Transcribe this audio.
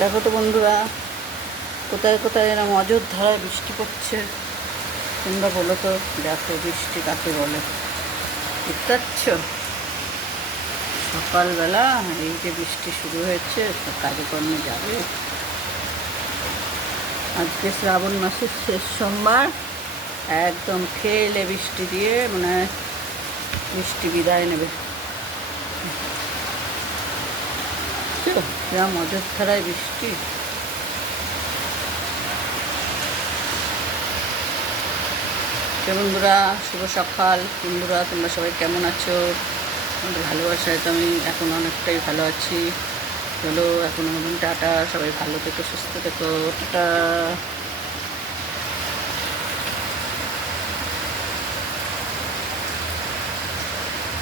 দেখো তো বন্ধুরা, কোথায় কোথায় এরকম অযোধ্যায় বৃষ্টি পড়ছে। তোমরা বলো তো, দেখো বৃষ্টি কাকে বলে? বুঝতে পারছ? সকালবেলা এই যে বৃষ্টি শুরু হয়েছে, সব কাজে কর্মে যাবে। আজকে শ্রাবণ মাসের শেষ সোমবার, একদম খেলে বৃষ্টি দিয়ে মানে বৃষ্টি বিদায় নেবে। কিরম অযোধ্যায় বৃষ্টি। বন্ধুরা, শুভ সকাল। বন্ধুরা, তোমরা সবাই কেমন আছো? আমাদের ভালোবাসায় তো আমি এখন অনেকটাই ভালো আছি। চলো এখনো মতন টাটা, সবাই ভালো থেকো, সুস্থ থেকো, টাটা।